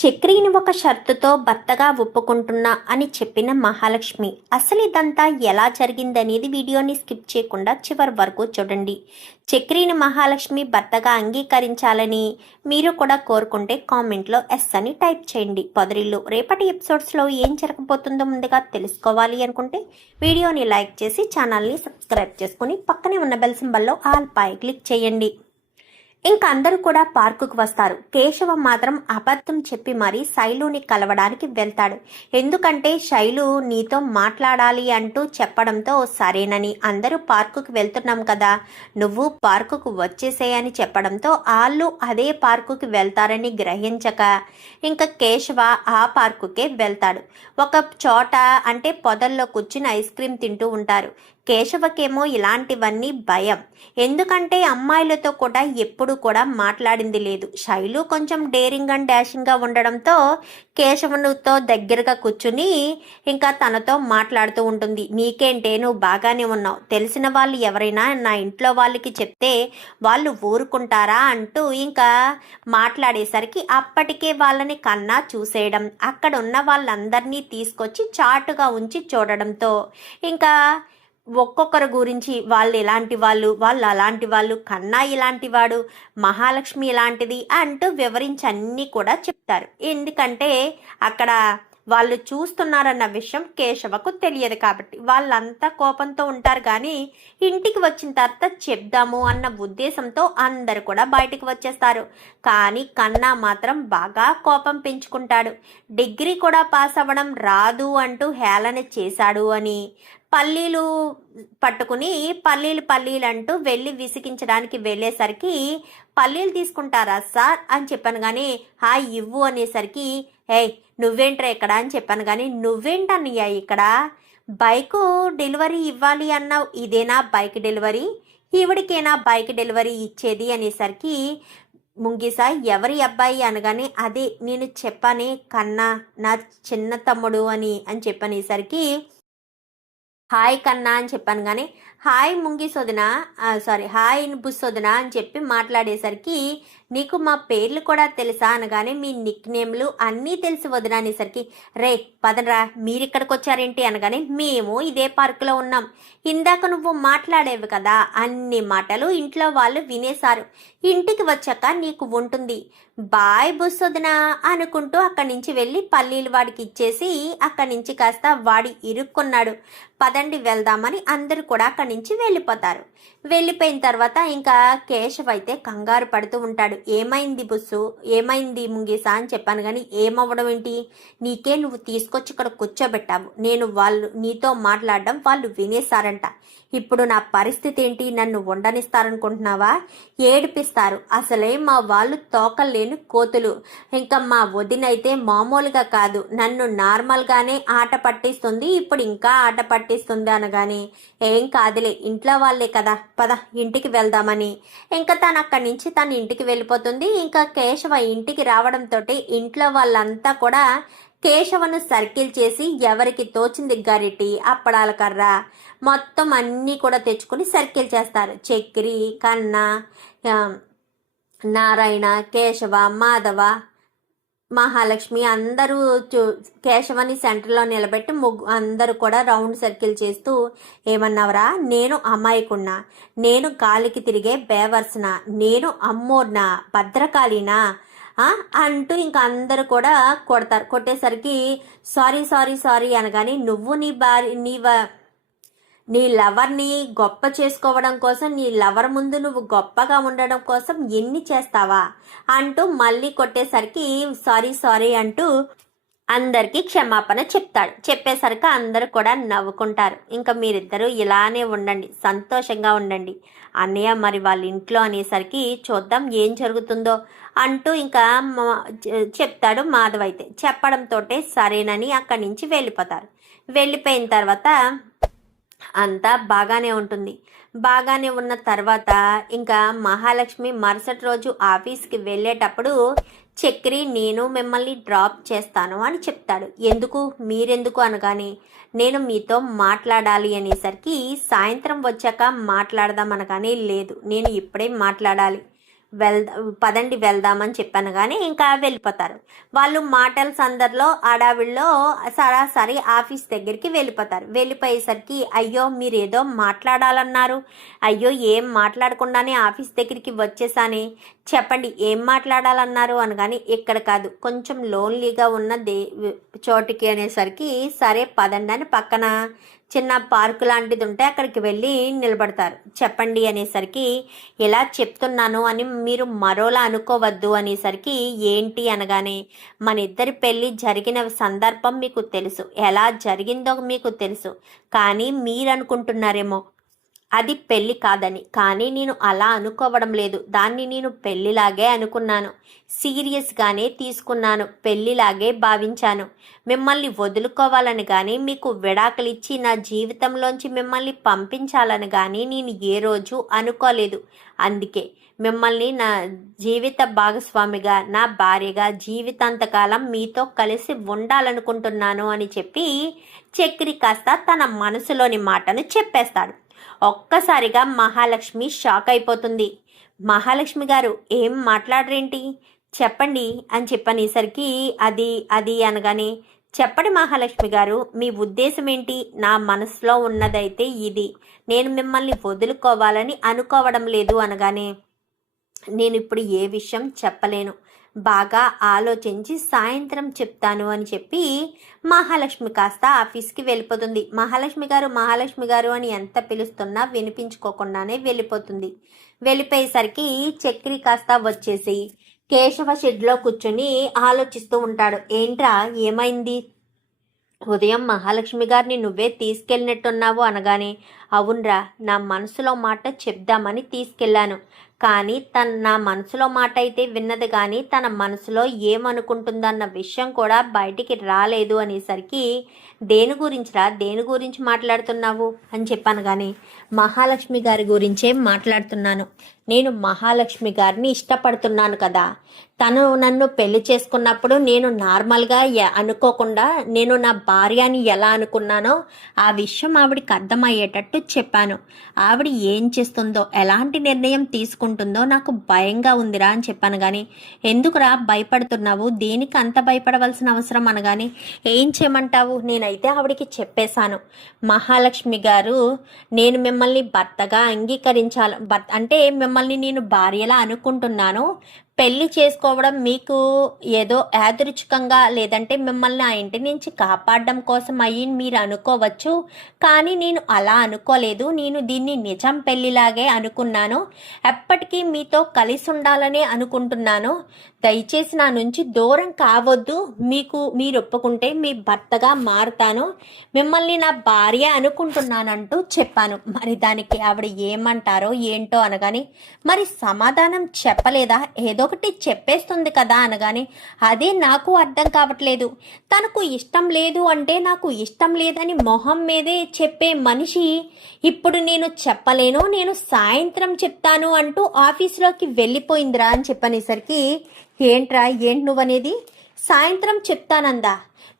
చక్రిని ఒక షరతుతో భర్తగా ఒప్పుకుంటున్నా అని చెప్పిన మహాలక్ష్మి అసలు ఇదంతా ఎలా జరిగిందనేది వీడియోని స్కిప్ చేయకుండా చివరి వరకు చూడండి. చక్రిని మహాలక్ష్మి భర్తగా అంగీకరించాలని మీరు కూడా కోరుకుంటే కామెంట్లో ఎస్ అని టైప్ చేయండి. పొదరిల్లు రేపటి ఎపిసోడ్స్లో ఏం జరగబోతుందో ముందుగా తెలుసుకోవాలి అనుకుంటే వీడియోని లైక్ చేసి ఛానల్ని సబ్స్క్రైబ్ చేసుకుని పక్కనే ఉన్న బెల్ సింబల్లో ఆల్ పై క్లిక్ చేయండి. ఇంకా అందరూ కూడా పార్కుకు వస్తారు. కేశవ మాత్రం అబద్ధం చెప్పి మరీ శైలుని కలవడానికి వెళ్తాడు. ఎందుకంటే శైలు నీతో మాట్లాడాలి అంటూ చెప్పడంతో సరేనని అందరూ పార్కుకు వెళ్తున్నాం కదా, నువ్వు పార్కుకు వచ్చేసేయని చెప్పడంతో వాళ్ళు అదే పార్కుకి వెళ్తారని గ్రహించక ఇంకా కేశవ ఆ పార్కుకే వెళ్తాడు. ఒక చోట అంటే పొదల్లో కూర్చుని ఐస్ క్రీమ్ తింటూ ఉంటారు. కేశవకేమో ఇలాంటివన్నీ భయం. ఎందుకంటే అమ్మాయిలతో కూడా ఎప్పుడు కూడా మాట్లాడింది లేదు. శైలు కొంచెం డేరింగ్ అండ్ డాషింగ్గా ఉండడంతో కేశవనుతో దగ్గరగా కూర్చుని ఇంకా తనతో మాట్లాడుతూ ఉంటుంది. నీకేంటే నువ్వు బాగానే ఉన్నావు, తెలిసిన వాళ్ళు ఎవరైనా నా ఇంట్లో వాళ్ళకి చెప్తే వాళ్ళు ఊరుకుంటారా అంటూ ఇంకా మాట్లాడేసరికి అప్పటికే వాళ్ళని కన్నా చూసేయడం, అక్కడ ఉన్న వాళ్ళందరినీ తీసుకొచ్చి చాటుగా ఉంచి చూడడంతో ఇంకా ఒక్కొక్కరి గురించి వాళ్ళు ఇలాంటి వాళ్ళు అలాంటి వాళ్ళు, కన్నా ఇలాంటి వాడు, మహాలక్ష్మి ఇలాంటిది అంటూ వివరించి అన్నీ కూడా చెప్తారు. ఎందుకంటే అక్కడ వాళ్ళు చూస్తున్నారన్న విషయం కేశవకు తెలియదు కాబట్టి వాళ్ళంతా కోపంతో ఉంటారు. కానీ ఇంటికి వచ్చిన తర్వాత చెప్దాము అన్న ఉద్దేశంతో అందరు కూడా బయటికి వచ్చేస్తారు. కానీ కన్నా మాత్రం బాగా కోపం పెంచుకుంటాడు. డిగ్రీ కూడా పాస్ అవ్వడం రాదు అంటూ హేళన చేశాడు అని పల్లీలు పట్టుకుని పల్లీలు అంటూ వెళ్ళి విసిగించడానికి వెళ్ళేసరికి పల్లీలు తీసుకుంటారా సార్ అని చెప్పాను. కానీ హాయ్ ఇవ్వు అనేసరికి ఏయ్ నువ్వేంట్రా ఇక్కడ అని చెప్పాను. కానీ నువ్వేంటన్నయ్యా ఇక్కడ బైకు డెలివరీ ఇవ్వాలి అన్నావు, ఇదేనా బైక్ డెలివరీ, ఈవిడికేనా బైక్ డెలివరీ ఇచ్చేది అనేసరికి ముంగిసా ఎవరి అబ్బాయి అనగానే అదే నేను చెప్పానే కన్నా నా చిన్న తమ్ముడు అని చెప్పనేసరికి హాయ్ కన్నా అని చెప్పాను. కానీ హాయ్ ముంగిసొదిన హాయ్ బుస్సొదిన అని చెప్పి మాట్లాడేసరికి నీకు మా పేర్లు కూడా తెలుసా అనగానే మీ నిక్ నేమ్లు అన్నీ తెలిసి వదిన అనేసరికి రే పదనరా మీరిక్కడికి వచ్చారేంటి అనగానే మేము ఇదే పార్కులో ఉన్నాం, ఇందాక నువ్వు మాట్లాడేవి కదా అన్ని మాటలు ఇంట్లో వాళ్ళు వినేశారు, ఇంటికి వచ్చాక నీకు ఉంటుంది, బాయ్ బుస్సొదిన అనుకుంటూ అక్కడి నుంచి వెళ్ళి పల్లీలు వాడికి ఇచ్చేసి అక్కడి నుంచి కాస్త వాడి ఇరుక్కున్నాడు. పదండి వెళ్దామని అందరూ కూడా అక్కడి నుంచి వెళ్ళిపోతారు. వెళ్ళిపోయిన తర్వాత ఇంకా కేశవ్ అయితే కంగారు పడుతూ ఉంటాడు. ఏమైంది బుస్సు, ఏమైంది ముంగీసా అని చెప్పాను. కానీ ఏమవ్వడం ఏంటి, నీకే నువ్వు తీసుకొచ్చి ఇక్కడ కూర్చోబెట్టావు, నేను వాళ్ళు నీతో మాట్లాడడం వాళ్ళు వినేశారంట, ఇప్పుడు నా పరిస్థితి ఏంటి, నన్ను ఉండనిస్తారనుకుంటున్నావా, ఏడిపిస్తారు, అసలే మా వాళ్ళు తోకలేని కోతులు, ఇంకా మా వదినైతే మామూలుగా కాదు నన్ను నార్మల్గానే ఆట పట్టిస్తుంది, ఇప్పుడు ఇంకా ఆట పట్టిస్తుంది అనగానే ఏం కాదులే ఇంట్లో వాళ్ళే కదా పద ఇంటికి వెళ్దామని ఇంకా తను అక్కడి నుంచి తన ఇంటికి వెళ్ళిపోతుంది. ఇంకా కేశవ ఇంటికి రావడంతో ఇంట్లో వాళ్ళంతా కూడా కేశవను సర్కిల్ చేసి ఎవరికి తోచింది గరిటి అప్పడాల కర్ర మొత్తం అన్నీ కూడా తెచ్చుకొని సర్కిల్ చేస్తారు. చక్రి, కన్నా, నారాయణ, కేశవ, మాధవ, మహాలక్ష్మి అందరూ కేశవని సెంటర్లో నిలబెట్టి అందరూ కూడా రౌండ్ సర్కిల్ చేస్తూ ఏమన్నావరా, నేను అమాయకున్నా, నేను గాలికి తిరిగే బేవర్స్నా, నేను అమ్మోర్నా, భద్రకాళినా అంటూ ఇంకా అందరూ కూడా కొడతారు. కొట్టేసరికి సారీ అనగానే నువ్వు నీ లవర్ని గొప్ప చేసుకోవడం కోసం, నీ లవర్ ముందు నువ్వు గొప్పగా ఉండడం కోసం ఎన్ని చేస్తావా అంటూ మళ్ళీ కొట్టేసరికి సారీ అంటూ అందరికీ క్షమాపణ చెప్తాడు. చెప్పేసరికి అందరూ కూడా నవ్వుకుంటారు. ఇంకా మీరిద్దరూ ఇలానే ఉండండి, సంతోషంగా ఉండండి అన్నయ్య మరి వాళ్ళ ఇంట్లో అనేసరికి చూద్దాం ఏం జరుగుతుందో అంటూ ఇంకా చెప్తాడు మాధవ్. అయితే చెప్పడంతో సరేనని అక్కడి నుంచి వెళ్ళిపోతారు. వెళ్ళిపోయిన తర్వాత అంతా బాగానే ఉంటుంది. బాగానే ఉన్న తర్వాత ఇంకా మహాలక్ష్మి మరుసటి రోజు ఆఫీస్కి వెళ్ళేటప్పుడు చక్రి నేను మిమ్మల్ని డ్రాప్ చేస్తాను అని చెప్తాడు. ఎందుకు, మీరెందుకు అనగానే నేను మీతో మాట్లాడాలి అనేసరికి సాయంత్రం వచ్చాక మాట్లాడదాం అనగానే లేదు నేను ఇప్పుడే మాట్లాడాలి, పదండి వెళ్దామని చెప్పాను కానీ ఇంకా వెళ్ళిపోతారు. వాళ్ళు మాటల సందర్లో ఆడావిడిలో సరాసరి ఆఫీస్ దగ్గరికి వెళ్ళిపోతారు. వెళ్ళిపోయేసరికి అయ్యో మీరు ఏదో మాట్లాడాలన్నారు, అయ్యో ఏం మాట్లాడకుండానే ఆఫీస్ దగ్గరికి వచ్చేసానే, చెప్పండి ఏం మాట్లాడాలన్నారు అనగాని ఇక్కడ కాదు కొంచెం లోన్లీగా ఉన్న చోటికి అనేసరికి సరే పదండి అని పక్కన చిన్న పార్కు లాంటిది ఉంటే అక్కడికి వెళ్ళి నిలబడతారు. చెప్పండి అనేసరికి ఇలా చెప్తున్నాను అని మీరు మరోలా అనుకోవద్దు అనేసరికి ఏంటి అనగానే మన ఇద్దరి పెళ్ళి జరిగిన సందర్భం మీకు తెలుసు, ఎలా జరిగిందో మీకు తెలుసు, కానీ మీరు అనుకుంటున్నారేమో అది పెళ్ళి కాదని. కానీ నేను అలా అనుకోవడం లేదు, దాన్ని నేను పెళ్ళిలాగే అనుకున్నాను, సీరియస్గానే తీసుకున్నాను, పెళ్ళిలాగే భావించాను. మిమ్మల్ని వదులుకోవాలని కానీ మీకు విడాకులిచ్చి నా జీవితంలోంచి మిమ్మల్ని పంపించాలని కానీ నేను ఏ రోజు అనుకోలేదు. అందుకే మిమ్మల్ని నా జీవిత భాగస్వామిగా, నా భార్యగా జీవితాంతకాలం మీతో కలిసి ఉండాలనుకుంటున్నాను అని చెప్పి చక్రి కాస్త తన మనసులోని మాటను చెప్పేస్తాడు. ఒక్కసారిగా మహాలక్ష్మి షాక్ అయిపోతుంది. మహాలక్ష్మి గారు ఏం మాట్లాడరేంటి, చెప్పండి అని చెప్పనేసరికి అది అనగానే చెప్పండి మహాలక్ష్మి గారు మీ ఉద్దేశం ఏంటి, నా మనసులో ఉన్నదైతే ఇది, నేను మిమ్మల్ని వదులుకోవాలని అనుకోవడం లేదు అనగానే నేను ఇప్పుడు ఏ విషయం చెప్పలేను, బాగా ఆలోచించి సాయంత్రం చెప్తాను అని చెప్పి మహాలక్ష్మి కాస్త ఆఫీస్కి వెళ్ళిపోతుంది. మహాలక్ష్మి గారు అని ఎంత పిలుస్తున్నా వినిపించుకోకుండానే వెళ్ళిపోతుంది. వెళ్ళిపోయేసరికి చక్రి కాస్త వచ్చేసి కేశవ షెడ్లో కూర్చొని ఆలోచిస్తూ ఉంటాడు. ఏంట్రా ఏమైంది, ఉదయం మహాలక్ష్మి గారిని నువ్వే తీసుకెళ్ళినట్టున్నావు అనగానే అవునరా నా మనసులో మాట చెప్దామని తీసుకెళ్ళాను, కానీ నా మనసులో మాట అయితే విన్నది కానీ తన మనసులో ఏమనుకుంటుందన్న విషయం కూడా బయటికి రాలేదు అనేసరికి దేని గురించి మాట్లాడుతున్నావు అని చెప్పాను. కానీ మహాలక్ష్మి గారి గురించే మాట్లాడుతున్నాను, నేను మహాలక్ష్మి గారిని ఇష్టపడుతున్నాను కదా, తను నన్ను పెళ్లి చేసుకున్నప్పుడు నేను నార్మల్గా అనుకోకుండా నేను నా భార్యని ఎలా అనుకున్నానో ఆ విషయం ఆవిడికి అర్థమయ్యేటట్టు చెప్పాను. ఆవిడ ఏం చేస్తుందో ఎలాంటి నిర్ణయం తీసుకుంటుందో నాకు భయంగా ఉందిరా అని చెప్పాను. కానీ ఎందుకురా భయపడుతున్నావు, దేనికి అంత భయపడవలసిన అవసరం అనగానే ఏం చేయమంటావు, నేనైతే ఆవిడికి చెప్పేశాను మహాలక్ష్మి గారు నేను మిమ్మల్ని భర్తగా అంగీకరించాలి, అంటే మిమ్మల్ని నేను భార్యలా అనుకుంటున్నాను, పెళ్లి చేసుకోవడం మీకు ఏదో యాదృచ్ఛికంగా లేదంటే మిమ్మల్ని ఆ ఇంటి నుంచి కాపాడడం కోసం అయ్యి మీరు అనుకోవచ్చు, కానీ నేను అలా అనుకోలేదు, నేను దీన్ని నిజం పెళ్లిలాగే అనుకున్నాను, ఎప్పటికీ మీతో కలిసి ఉండాలనే అనుకుంటున్నాను, దయచేసి నా నుంచి దూరం కావద్దు, మీరు ఒప్పుకుంటే మీ భర్తగా మారుతాను, మిమ్మల్ని నా భార్య అనుకుంటున్నానంటూ చెప్పాను. మరి దానికి ఆవిడ ఏమంటారో ఏంటో అనగాని మరి సమాధానం చెప్పలేదా, ఏదో ఒకటి చెప్పేస్తుంది కదా అనగానే అదే నాకు అర్థం కావట్లేదు, తనకు ఇష్టం లేదు అంటే నాకు ఇష్టం లేదని మొహం మీదే చెప్పే మనిషి ఇప్పుడు నేను చెప్పలేను, నేను సాయంత్రం చెప్తాను అంటూ ఆఫీసులోకి వెళ్ళిపోయిందిరా అని చెప్పనేసరికి ఏంట్రా ఏంటి నువ్వనేది, సాయంత్రం చెప్తానందా,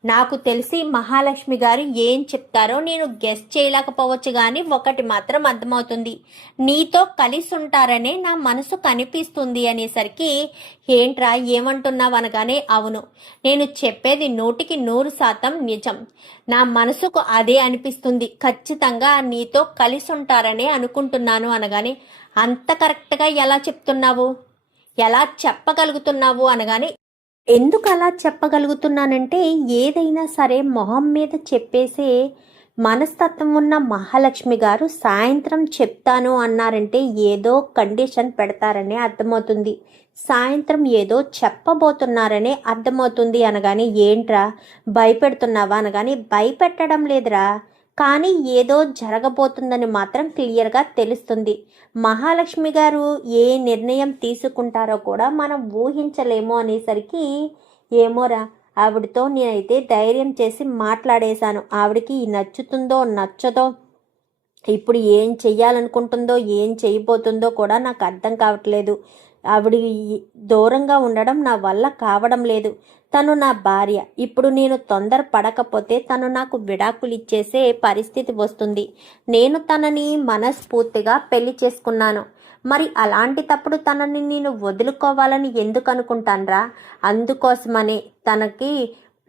నాకు తెలిసి మహాలక్ష్మి గారు ఏం చెప్తారో నేను గెస్ చేయలేకపోవచ్చు, కానీ ఒకటి మాత్రం అర్థమవుతుంది, నీతో కలిసి ఉంటారనే నా మనసు కనిపిస్తుంది అనేసరికి ఏంట్రా ఏమంటున్నావు అనగానే అవును నేను చెప్పేది 100% నిజం, నా మనసుకు అదే అనిపిస్తుంది, ఖచ్చితంగా నీతో కలిసి ఉంటారనే అనుకుంటున్నాను అనగానే అంత కరెక్ట్గా ఎలా చెప్తున్నావు, ఎలా చెప్పగలుగుతున్నావు అనగానే ఎందుకు అలా చెప్పగలుగుతున్నానంటే ఏదైనా సరే మొహం మీద చెప్పేసే మనస్తత్వం ఉన్న మహాలక్ష్మి గారు సాయంత్రం చెప్తాను అన్నారంటే ఏదో కండిషన్ పెడతారనే అర్థమవుతుంది, సాయంత్రం ఏదో చెప్పబోతున్నారనే అర్థమవుతుంది అనగానే ఏంట్రా భయపెడుతున్నావా అనగానే భయపెట్టడం లేదురా, కానీ ఏదో జరగబోతుందని మాత్రం క్లియర్గా తెలుస్తుంది, మహాలక్ష్మి గారు ఏ నిర్ణయం తీసుకుంటారో కూడా మనం ఊహించలేము అనేసరికి ఏమోరా ఆవిడతో నేనైతే ధైర్యం చేసి మాట్లాడేశాను, ఆవిడకి నచ్చుతుందో నచ్చదో ఇప్పుడు ఏం చెయ్యాలనుకుంటుందో ఏం చేయబోతుందో కూడా నాకు అర్థం కావట్లేదు, ఆవిడ దూరంగా ఉండడం నా వల్ల కావడం లేదు, తను నా భార్య, ఇప్పుడు నేను తొందర పడకపోతే తను నాకు విడాకులు ఇచ్చేసే పరిస్థితి వస్తుంది, నేను తనని మనస్ఫూర్తిగా పెళ్లి చేసుకున్నాను, మరి అలాంటి తప్పుడు తనని నేను వదులుకోవాలని ఎందుకు అనుకుంటానరా? అందుకోసమని తనకి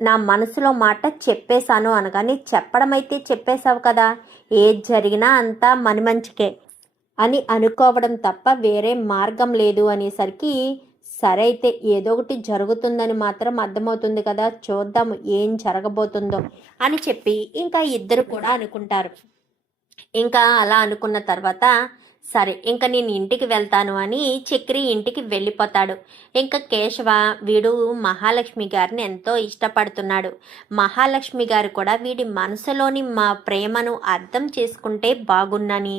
నా మనసులో మాట చెప్పేశాను అనగానే, చెప్పడం అయితే చెప్పేశావు కదా, ఏది జరిగినా అంతా మన మంచికే అని అనుకోవడం తప్ప వేరే మార్గం లేదు అనేసరికి, సరే అయితే ఏదో ఒకటి జరుగుతుందని మాత్రం అర్థమవుతుంది కదా, చూద్దాము ఏం జరగబోతుందో అని చెప్పి ఇంకా ఇద్దరు కూడా అనుకుంటారు. ఇంకా అలా అనుకున్న తర్వాత, సరే ఇంకా నేను ఇంటికి వెళ్తాను అని చక్రి ఇంటికి వెళ్ళిపోతాడు. ఇంకా కేశవ వీడు మహాలక్ష్మి గారిని ఎంతో ఇష్టపడుతున్నాడు. మహాలక్ష్మి గారు కూడా వీడి మనసులోని మా ప్రేమను అర్థం చేసుకుంటే బాగున్నని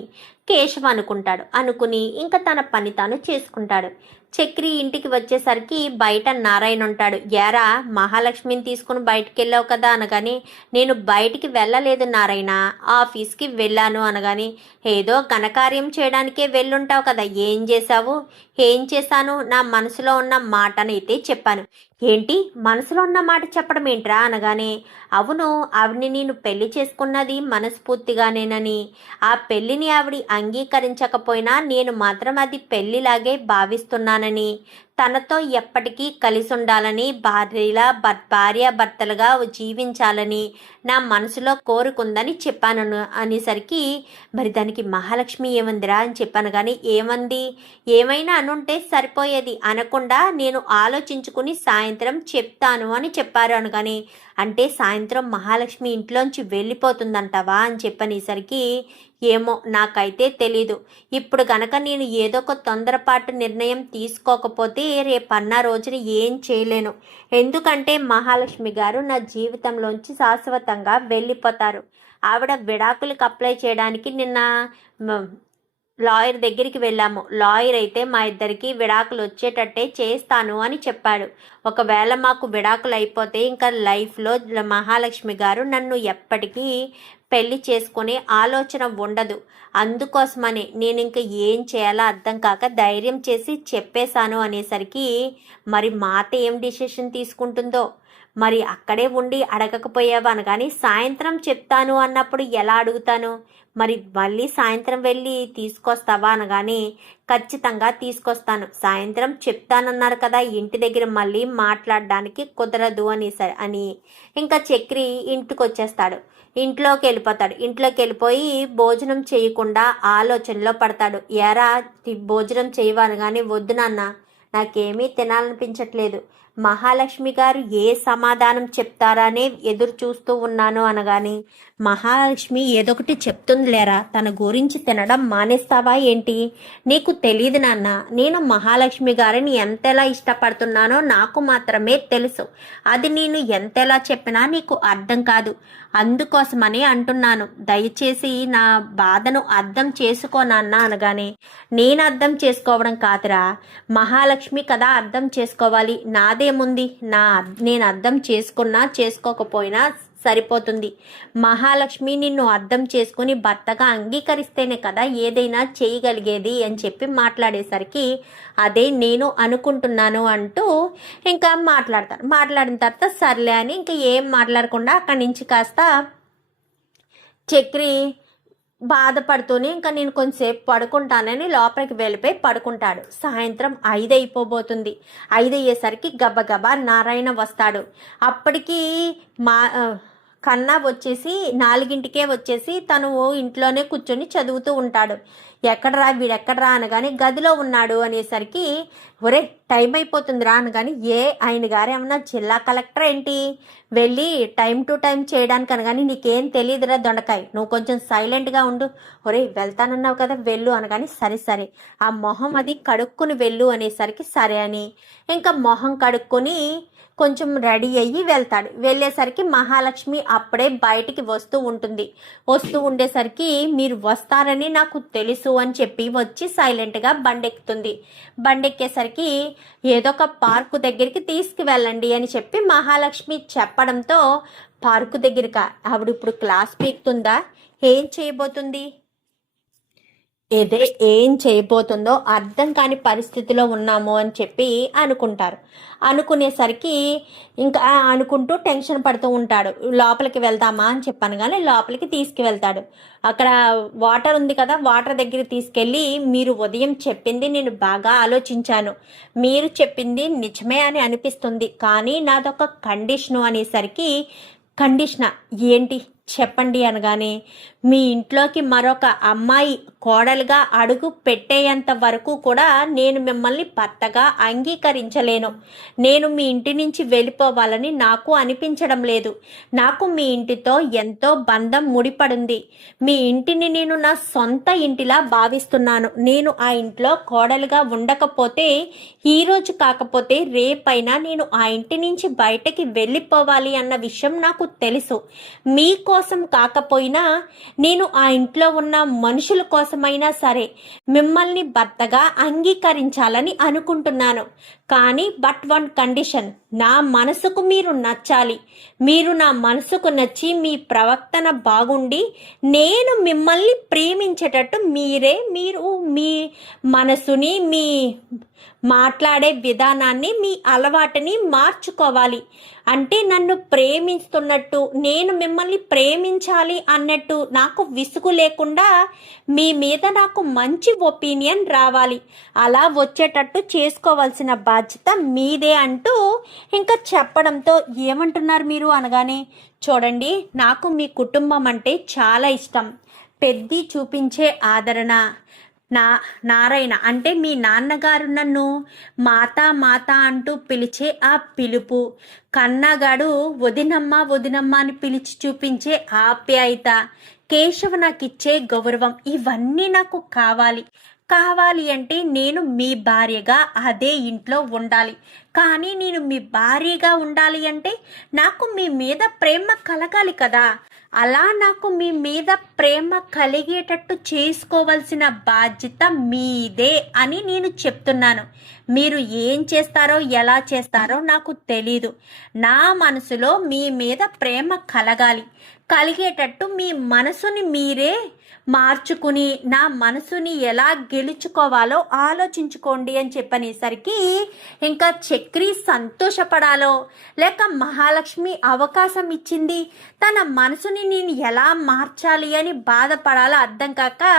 కేశవ అనుకుంటాడు. అనుకుని ఇంకా తన పని తాను చేసుకుంటాడు. చక్రి ఇంటికి వచ్చేసరికి బయట నారాయణ ఉంటాడు. యారా, మహాలక్ష్మిని తీసుకుని బయటికి వెళ్ళావు కదా అనగానే, నేను బయటికి వెళ్ళలేదు నారాయణ, ఆఫీస్కి వెళ్ళాను అనగానే, ఏదో ఘనకార్యం చేయడానికే వెళ్ళుంటావు కదా, ఏం చేశావు? ఏం చేశాను? నా మనసులో ఉన్న మాటనైతే చెప్పాను. ఏంటి మనసులో ఉన్న మాట చెప్పడం ఏంట్రా అనగానే, అవును, ఆవిడ్ని నేను పెళ్లి చేసుకున్నది మనస్ఫూర్తిగానేనని, ఆ పెళ్లిని ఆవిడ అంగీకరించకపోయినా నేను మాత్రం అది పెళ్లిలాగే భావిస్తున్నానని, తనతో ఎప్పటికీ కలిసి ఉండాలని, భార్యాభర్తలుగా జీవించాలని నా మనసులో కోరుకుందని చెప్పాను అనేసరికి, మరి దానికి మహాలక్ష్మి ఏమందిరా అని చెప్పాను. కానీ ఏమంది? ఏమైనా అనుంటే సరిపోయేది, అనకుండా నేను ఆలోచించుకుని సాయంత్రం చెప్తాను అని చెప్పారు అనగాని, అంటే సాయంత్రం మహాలక్ష్మి ఇంట్లోంచి వెళ్ళిపోతుందంటావా అని చెప్పనేసరికి, ఏమో నాకైతే తెలీదు. ఇప్పుడు కనుక నేను ఏదో ఒక తొందరపాటు నిర్ణయం తీసుకోకపోతే రేపన్న రోజున ఏం చేయలేను. ఎందుకంటే మహాలక్ష్మి గారు నా జీవితంలోంచి శాశ్వతంగా వెళ్ళిపోతారు. ఆవిడ విడాకులకు అప్లై చేయడానికి నిన్న లాయర్ దగ్గరికి వెళ్ళాము. లాయర్ అయితే మా ఇద్దరికి విడాకులు వచ్చేటట్టే చేస్తాను అని చెప్పాడు. ఒకవేళ మాకు విడాకులు అయిపోతే ఇంకా లైఫ్లో మహాలక్ష్మి గారు నన్ను ఎప్పటికీ పెళ్లి చేసుకునే ఆలోచన ఉండదు. అందుకోసమని నేను ఇంకా ఏం చేయాలో అర్థం కాక ధైర్యం చేసి చెప్పేశాను అనేసరికి, మరి మాత ఏం డిసిషన్ తీసుకుంటుందో, మరి అక్కడే ఉండి అడగకపోయావా అనగాని, సాయంత్రం చెప్తాను అన్నప్పుడు ఎలా అడుగుతాను? మరి మళ్ళీ సాయంత్రం వెళ్ళి తీసుకొస్తావా అనగానే, ఖచ్చితంగా తీసుకొస్తాను, సాయంత్రం చెప్తానన్నారు కదా, ఇంటి దగ్గర మళ్ళీ మాట్లాడడానికి కుదరదు అని ఇంకా చక్రి ఇంటికి వచ్చేస్తాడు. ఇంట్లోకి వెళ్ళిపోతాడు. ఇంట్లోకి వెళ్ళిపోయి భోజనం చేయకుండా ఆలోచనలో పడతాడు. ఎరా భోజనం చేయవాను కానీ, వద్దు నాన్న, నాకేమీ తినాలనిపించట్లేదు, మహాలక్ష్మి గారు ఏ సమాధానం చెప్తారనే ఎదురు చూస్తూ ఉన్నాను అనగాని, మహాలక్ష్మి ఏదొకటి చెప్తుంది లేరా, తన గురించి తినడం మానేస్తావా ఏంటి? నీకు తెలియదు నాన్న, నేను మహాలక్ష్మి గారిని ఎంతలా ఇష్టపడుతున్నానో నాకు మాత్రమే తెలుసు. అది నేను ఎంతలా చెప్పినా నీకు అర్థం కాదు. అందుకోసమని అంటున్నాను, దయచేసి నా బాధను అర్థం చేసుకోనన్నా అనగానే, నేను అర్థం చేసుకోవడం కాదురా, మహాలక్ష్మి కదా అర్థం చేసుకోవాలి, నాదేముంది, నేను అర్థం చేసుకున్నా చేసుకోకపోయినా సరిపోతుంది. మహాలక్ష్మి నిన్ను అర్థం చేసుకుని భర్తగా అంగీకరిస్తేనే కదా ఏదైనా చేయగలిగేది అని చెప్పి మాట్లాడేసరికి, అదే నేను అనుకుంటున్నాను అంటూ ఇంకా మాట్లాడతాను. మాట్లాడిన తర్వాత సర్లే అని ఇంకా ఏం మాట్లాడకుండా అక్కడి నుంచి కాస్త చక్రి బాధపడుతూనే ఇంకా నేను కొంచెంసేపు పడుకుంటానని లోపలికి వెళ్ళిపోయి పడుకుంటాడు. సాయంత్రం 5 అయిపోబోతుంది. 5 అయ్యేసరికి గబగబా నారాయణ వస్తాడు. అప్పటికి కన్నా వచ్చేసి 4ంటికే వచ్చేసి తను ఇంట్లోనే కూర్చొని చదువుతూ ఉంటాడు. ఎక్కడరా వీడెక్కడరా అనగానే, గదిలో ఉన్నాడు అనేసరికి, ఒరే టైం అయిపోతుందిరా అనగాని, ఆయన గారు ఏమన్నా జిల్లా కలెక్టర్ ఏంటి, వెళ్ళి టైం టు టైం చేయడానికి అనగాని, నీకేం తెలియదురా దొండకాయ, నువ్వు కొంచెం సైలెంట్గా ఉండు, ఒరే వెళ్తానన్నావు కదా వెళ్ళు అనగాని, సరే సరే ఆ మొహం అది కడుక్కుని వెళ్ళు అనేసరికి సరే అని ఇంకా మొహం కడుక్కొని కొంచెం రెడీ అయ్యి వెళ్తాడు. వెళ్ళేసరికి మహాలక్ష్మి అప్పుడే బయటికి వస్తూ ఉంటుంది. వస్తూ ఉండేసరికి, మీరు వస్తారని నాకు తెలుసు అని చెప్పి వచ్చి సైలెంట్గా బండెక్కుతుంది. బండెక్కేసరికి, ఏదో ఒక పార్కు దగ్గరికి తీసుకువెళ్ళండి అని చెప్పి మహాలక్ష్మి చెప్పడంతో, పార్కు దగ్గరగా ఆవిడ ఇప్పుడు క్లాస్ పీకుతుందా, ఏం చేయబోతుంది? ఏదే ఏం చేయబోతుందో అర్థం కాని పరిస్థితిలో ఉన్నాము అని చెప్పి అనుకుంటారు. అనుకునేసరికి ఇంకా అనుకుంటూ టెన్షన్ పడుతూ ఉంటాడు. లోపలికి వెళ్దామా అని చెప్పాను కానీ లోపలికి తీసుకువెళ్తాడు. అక్కడ వాటర్ ఉంది కదా, వాటర్ దగ్గర తీసుకెళ్ళి, మీరు ఉదయం చెప్పింది నేను బాగా ఆలోచించాను, మీరు చెప్పింది నిజమే అని అనిపిస్తుంది, కానీ నాదొక కండిషను అనేసరికి, కండిషనా ఏంటి చెప్పండి అనగానే, మీ ఇంట్లోకి మరొక అమ్మాయి కోడలుగా అడుగు పెట్టేంత వరకు కూడా నేను మిమ్మల్ని భర్తగా అంగీకరించలేను. నేను మీ ఇంటి నుంచి వెళ్ళిపోవాలని నాకు అనిపించడం లేదు. నాకు మీ ఇంటితో ఎంతో బంధం ముడిపడింది. మీ ఇంటిని నేను నా సొంత ఇంటిలా భావిస్తున్నాను. నేను ఆ ఇంట్లో కోడలుగా ఉండకపోతే, ఈరోజు కాకపోతే రేపైనా నేను ఆ ఇంటి నుంచి బయటకి వెళ్ళిపోవాలి అన్న విషయం నాకు తెలుసు. మీకోసం కాకపోయినా నేను ఆ ఇంట్లో ఉన్న మనుషుల కోసమైనా సరే మిమ్మల్ని భర్తగా అంగీకరించాలని అనుకుంటున్నాను. కానీ బట్ వన్ కండిషన్, నా మనసుకు మీరు నచ్చాలి. మీరు నా మనసుకు నచ్చి మీ ప్రవర్తన బాగుండి నేను మిమ్మల్ని ప్రేమించేటట్టు మీరు మీ మనసుని, మీ మాట్లాడే విధానాన్ని, మీ అలవాటుని మార్చుకోవాలి. అంటే నన్ను ప్రేమిస్తున్నట్టు, నేను మిమ్మల్ని ప్రేమించాలి అన్నట్టు నాకు విసుగు లేకుండా మీ మీద నాకు మంచి ఒపీనియన్ రావాలి. అలా వచ్చేటట్టు చేసుకోవాల్సిన బాధ్యత మీదే అంటూ ఇంకా చెప్పడంతో, ఏమంటున్నారు మీరు అనగానే, చూడండి, నాకు మీ కుటుంబం అంటే చాలా ఇష్టం. పెద్ది చూపించే ఆదరణ, నారాయణ అంటే మీ నాన్నగారు నన్ను మాత అంటూ పిలిచే ఆ పిలుపు, కన్నగాడు వదినమ్మ వదినమ్మ అని పిలిచి చూపించే ఆప్యాయత, కేశవ నాకు ఇచ్చే గౌరవం, ఇవన్నీ నాకు కావాలి. అంటే నేను మీ భార్యగా అదే ఇంట్లో ఉండాలి. కానీ నేను మీ భార్యగా ఉండాలి అంటే నాకు మీ మీద ప్రేమ కలగాలి కదా. అలా నాకు మీ మీద ప్రేమ కలిగేటట్టు చేసుకోవాల్సిన బాధ్యత మీదే అని నేను చెప్తున్నాను. మీరు ఏం చేస్తారో ఎలా చేస్తారో నాకు తెలీదు. నా మనసులో మీ మీద ప్రేమ కలిగేటట్టు మీ మనసుని మీరే మార్చుకుని నా మనసుని ఎలా గెలుచుకోవాలో ఆలోచించుకోండి అని చెప్పనేసరికి ఇంకా చక్రి సంతోషపడాలో లేక మహాలక్ష్మి అవకాశం ఇచ్చింది, తన మనసుని నేను ఎలా మార్చాలి అని బాధపడాలో అర్థం కాక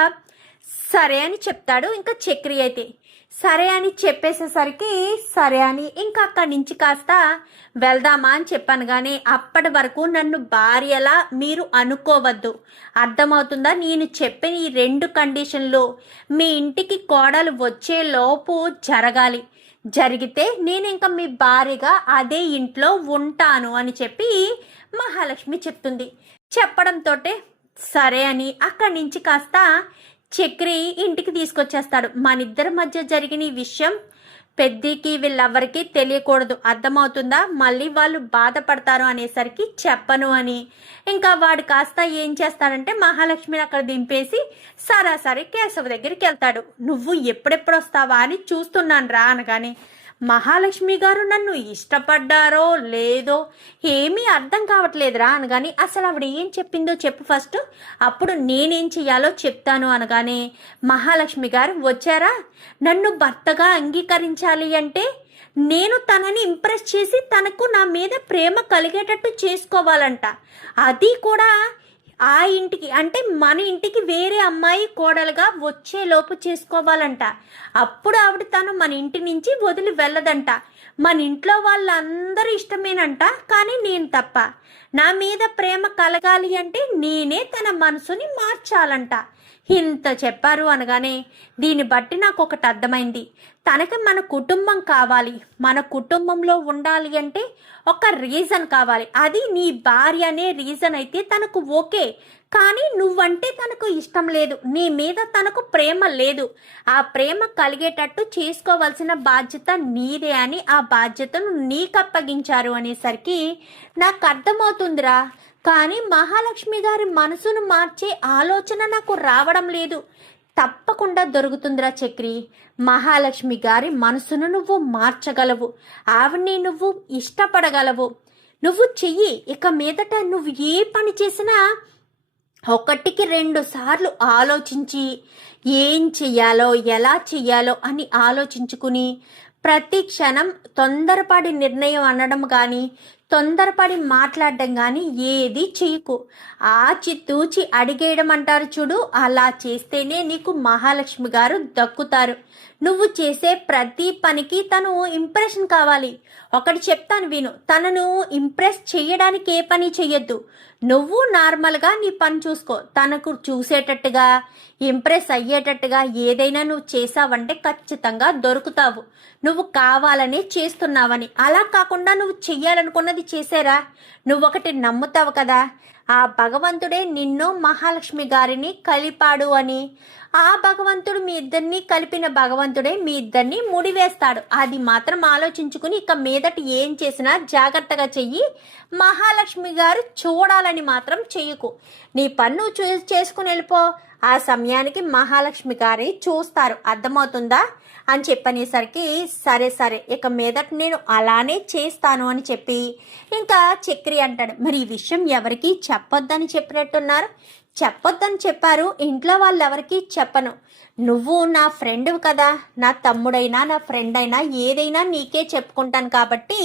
సరే అని చెప్తాడు. ఇంకా చక్రి అయితే సరే అని చెప్పేసేసరికి సరే అని ఇంకా అక్కడి నుంచి కాస్త వెళ్దామా అని చెప్పాను. కానీ అప్పటి వరకు నన్ను భార్యలా మీరు అనుకోవద్దు, అర్థమవుతుందా? నేను చెప్పిన ఈ 2 కండిషన్లు మీ ఇంటికి కోడలు వచ్చే లోపు జరిగితే నేను ఇంకా మీ భార్యగా అదే ఇంట్లో ఉంటాను అని చెప్పి మహాలక్ష్మి చెప్తుంది. చెప్పడంతో సరే అని అక్కడి నుంచి కాస్త చక్రి ఇంటికి తీసుకొచ్చేస్తాడు. మనిద్దరి మధ్య జరిగిన ఈ విషయం పెద్దికి వీళ్ళెవ్వరికి తెలియకూడదు, అర్థమవుతుందా? మళ్ళీ వాళ్ళు బాధపడతారు అనేసరికి చెప్పను అని ఇంకా వాడు కాస్త ఏం చేస్తాడంటే మహాలక్ష్మిని అక్కడ దింపేసి సరాసరి కేశవ దగ్గరికి వెళ్తాడు. నువ్వు ఎప్పుడెప్పుడు వస్తావా అని చూస్తున్నాను రా అనగానే, మహాలక్ష్మి గారు నన్ను ఇష్టపడ్డారో లేదో ఏమీ అర్థం కావట్లేదురా అనగానే, అసలు ఆవిడ ఏం చెప్పిందో చెప్పు ఫస్ట్, అప్పుడు నేనేం చెయ్యాలో చెప్తాను అనగానే, మహాలక్ష్మి గారు వచ్చారా, నన్ను భర్తగా అంగీకరించాలి అంటే నేను తనని ఇంప్రెస్ చేసి తనకు నా మీద ప్రేమ కలిగేటట్టు చేసుకోవాలంట. అది కూడా ఆ ఇంటికి అంటే మన ఇంటికి వేరే అమ్మాయి కోడలుగా వచ్చేలోపు చేసుకోవాలంట. అప్పుడు ఆవిడ తను మన ఇంటి నుంచి వదిలి వెళ్ళదంట. మన ఇంట్లో వాళ్ళందరూ ఇష్టమేనంట, కానీ నేను తప్ప. నా మీద ప్రేమ కలగాలి అంటే నేనే తన మనసుని మార్చాలంట. ఇంత చెప్పారు అనగానే దీన్ని బట్టి నాకు ఒకటి అర్థమైంది. తనకి మన కుటుంబం కావాలి, మన కుటుంబంలో ఉండాలి అంటే ఒక రీజన్ కావాలి. అది నీ భార్య అనే రీజన్ అయితే తనకు ఓకే, కానీ నువ్వంటే తనకు ఇష్టం లేదు, నీ మీద తనకు ప్రేమ లేదు. ఆ ప్రేమ కలిగేటట్టు చేసుకోవాల్సిన బాధ్యత నీదే అని ఆ బాధ్యతను నీకు అప్పగించారు అనేసరికి నాకు అర్థమవుతుందిరా. కానీ మహాలక్ష్మి గారి మనసును మార్చే ఆలోచన నాకు రావడం లేదు. తప్పకుండా దొరుకుతుందిరా చక్రి. మహాలక్ష్మి గారి మనసును నువ్వు మార్చగలవు, ఆవిడ్ని నువ్వు ఇష్టపడగలవు. నువ్వు చెయ్యి. ఇక మీదట నువ్వు ఏ పని చేసినా ఒకటికి 2 సార్లు ఆలోచించి ఏం చెయ్యాలో ఎలా చెయ్యాలో అని ఆలోచించుకుని ప్రతి క్షణం తొందరపడి నిర్ణయం అనడం కానీ తొందరపడి మాట్లాడడం కానీ ఏది చేయకు. ఆచితూచి అడిగేయడం అంటారు చూడు, అలా చేస్తేనే నీకు మహాలక్ష్మి గారు దక్కుతారు. నువ్వు చేసే ప్రతి పనికి తను ఇంప్రెషన్ కావాలి. ఒకటి చెప్తాను విను, తనను ఇంప్రెస్ చేయడానికి ఏ పని చెయ్యొద్దు. నువ్వు నార్మల్గా నీ పని చూసుకో. తనకు చూసేటట్టుగా ఇంప్రెస్ అయ్యేటట్టుగా ఏదైనా నువ్వు చేసావంటే ఖచ్చితంగా దొరుకుతావు. నువ్వు కావాలనే చేస్తున్నావని. అలా కాకుండా నువ్వు చెయ్యాలనుకున్నది చేసారా, నువ్వొకటి నమ్ముతావు కదా, ఆ భగవంతుడే నిన్ను మహాలక్ష్మి గారిని కలిపాడు అని. ఆ భగవంతుడు మీ ఇద్దరిని కలిపిన భగవంతుడే మీ ఇద్దరిని ముడివేస్తాడు. అది మాత్రం ఆలోచించుకుని ఇక మీదట ఏం చేసినా జాగ్రత్తగా చెయ్యి. మహాలక్ష్మి గారు చూడాలని మాత్రం చెయ్యకు. నీ పన్ను చేసుకుని వెళ్ళిపో. ఆ సమయానికి మహాలక్ష్మి గారి చూస్తారు. అర్థమవుతుందా అని చెప్పనేసరికి సరే సరే ఇక మీదట నేను అలానే చేస్తాను అని చెప్పి ఇంకా చక్రి అంటాడు, మరి ఈ విషయం ఎవరికి చెప్పొద్దని చెప్పినట్టున్నారు. చెప్పొద్దని చెప్పారు, ఇంట్లో వాళ్ళు ఎవరికి చెప్పను. నువ్వు నా ఫ్రెండ్ కదా, నా తమ్ముడైనా నా ఫ్రెండ్ అయినా ఏదైనా నీకే చెప్పుకుంటాను కాబట్టి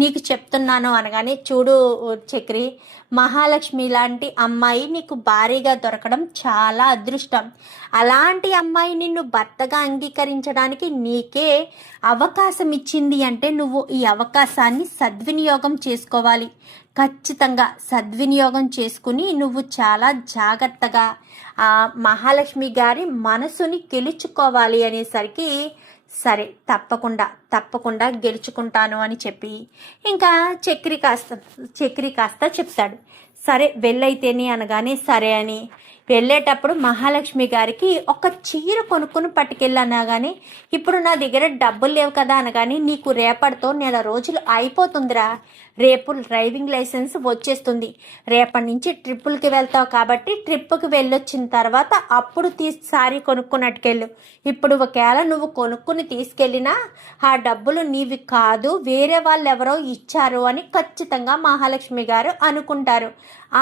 నీకు చెప్తున్నాను అనగానే, చూడు చక్రి, మహాలక్ష్మి లాంటి అమ్మాయి నీకు భారీగా దొరకడం చాలా అదృష్టం. అలాంటి అమ్మాయి నిన్ను భర్తగా అంగీకరించడానికి నీకే అవకాశం ఇచ్చింది అంటే నువ్వు ఈ అవకాశాన్ని సద్వినియోగం చేసుకోవాలి. ఖచ్చితంగా సద్వినియోగం చేసుకుని నువ్వు చాలా జాగ్రత్తగా ఆ మహాలక్ష్మి గారి మనసుని గెలుచుకోవాలి అనేసరికి సరే తప్పకుండా గెలుచుకుంటాను అని చెప్పి ఇంకా చక్రి కాస్త చెప్తాడు. సరే వెళ్ళైతేనే అనగానే సరే అని వెళ్ళేటప్పుడు మహాలక్ష్మి గారికి ఒక చీర కొనుక్కుని పట్టుకెళ్ళానా కానీ ఇప్పుడు నా దగ్గర డబ్బులు లేవు కదా అనగాని, నీకు రేపటితో 1 నెల రోజులు అయిపోతుందిరా. రేపు డ్రైవింగ్ లైసెన్స్ వచ్చేస్తుంది. రేపటి నుంచి ట్రిప్పులకి వెళ్తావు కాబట్టి ట్రిప్పుకి వెళ్ళొచ్చిన తర్వాత అప్పుడు సారీ కొనుక్కున్నట్టుకెళ్ళు. ఇప్పుడు ఒకవేళ నువ్వు కొనుక్కుని తీసుకెళ్ళినా ఆ డబ్బులు నీవి కాదు, వేరే వాళ్ళు ఎవరో ఇచ్చారు అని ఖచ్చితంగా మహాలక్ష్మి గారు అనుకుంటారు.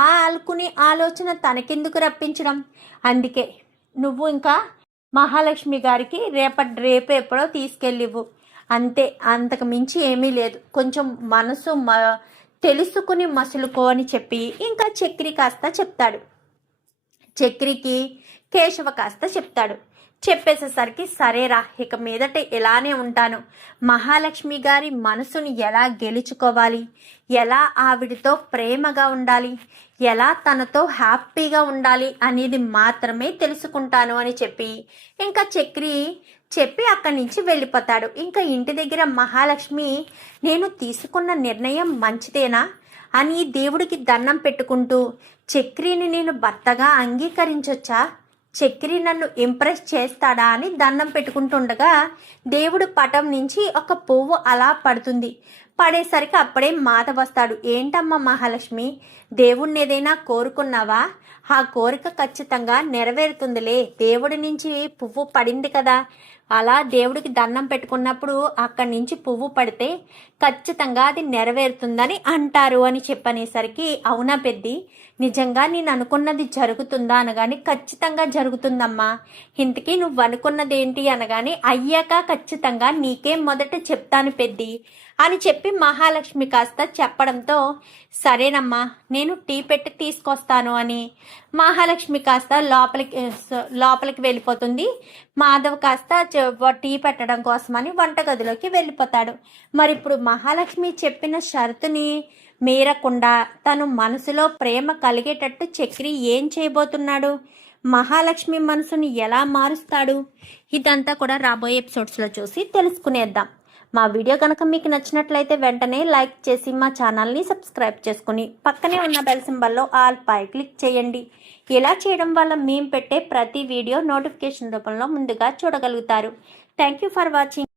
ఆ అనుకునే ఆలోచన తనకెందుకు రప్పించడం. అందుకే నువ్వు ఇంకా మహాలక్ష్మి గారికి రేపు ఎప్పుడో తీసుకెళ్ళివు అంతే, అంతకు మించి ఏమీ లేదు. కొంచెం మనసు తెలుసుకుని మసులుకో అని చెప్పి ఇంకా చక్రి కాస్త చెప్తాడు. చక్రికి కేశవ కాస్త చెప్తాడు. చెప్పేసేసరికి సరేరా ఇక మీదట ఇలానే ఉంటాను. మహాలక్ష్మి గారి మనసుని ఎలా గెలుచుకోవాలి, ఎలా ఆవిడతో ప్రేమగా ఉండాలి, ఎలా తనతో హ్యాపీగా ఉండాలి అనేది మాత్రమే తెలుసుకుంటాను అని చెప్పి ఇంకా చక్రి చెప్పి అక్కడి నుంచి వెళ్ళిపోతాడు. ఇంకా ఇంటి దగ్గర మహాలక్ష్మి నేను తీసుకున్న నిర్ణయం మంచిదేనా అని దేవుడికి దండం పెట్టుకుంటూ, చక్రిని నేను భర్తగా అంగీకరించొచ్చా, చక్రి నన్ను ఇంప్రెస్ చేస్తాడా అని దండం పెట్టుకుంటుండగా దేవుడు పటం నుంచి ఒక పువ్వు అలా పడుతుంది. పడేసరికి అప్పుడే మాత వస్తాడు. ఏంటమ్మా మహాలక్ష్మి, దేవుణ్ణి ఏదైనా కోరుకున్నావా, ఆ కోరిక ఖచ్చితంగా నెరవేరుతుందిలే. దేవుడి నుంచి పువ్వు పడింది కదా, అలా దేవుడికి దండం పెట్టుకున్నప్పుడు అక్కడి నుంచి పువ్వు పడితే ఖచ్చితంగా అది నెరవేరుతుందని అంటారు అని చెప్పనేసరికి, అవునా పెద్ది, నిజంగా నేను అనుకున్నది జరుగుతుందా అనగాని, ఖచ్చితంగా జరుగుతుందమ్మా. ఇంతకీ నువ్వు అనుకున్నది ఏంటి అనగాని, అయ్యాక ఖచ్చితంగా నీకే మొదట చెప్తాను పెద్ది అని చెప్పి మహాలక్ష్మి కాస్త చెప్పడంతో సరేనమ్మా నేను టీ పెట్టి తీసుకొస్తాను అని మహాలక్ష్మి కాస్త లోపలికి వెళ్ళిపోతుంది. మాధవ్ కాస్త టీ పెట్టడం కోసమని వంటగదిలోకి వెళ్ళిపోతాడు. మరి ఇప్పుడు మహాలక్ష్మి చెప్పిన షరతుని మీరకుండా తను మనసులో ప్రేమ కలిగేటట్టు చక్రి ఏం చేయబోతున్నాడు, మహాలక్ష్మి మనసుని ఎలా మారుస్తాడు, ఇదంతా కూడా రాబోయే ఎపిసోడ్స్లో చూసి తెలుసుకునేద్దాం. మా వీడియో కనుక మీకు నచ్చినట్లయితే వెంటనే లైక్ చేసి మా ఛానల్ని సబ్స్క్రైబ్ చేసుకుని పక్కనే ఉన్న బెల్ సింబల్లో ఆల్ పై క్లిక్ చేయండి. ఇలా చేయడం వల్ల మేము పెట్టే ప్రతి వీడియో నోటిఫికేషన్ రూపంలో ముందుగా చూడగలుగుతారు. Thank you for watching.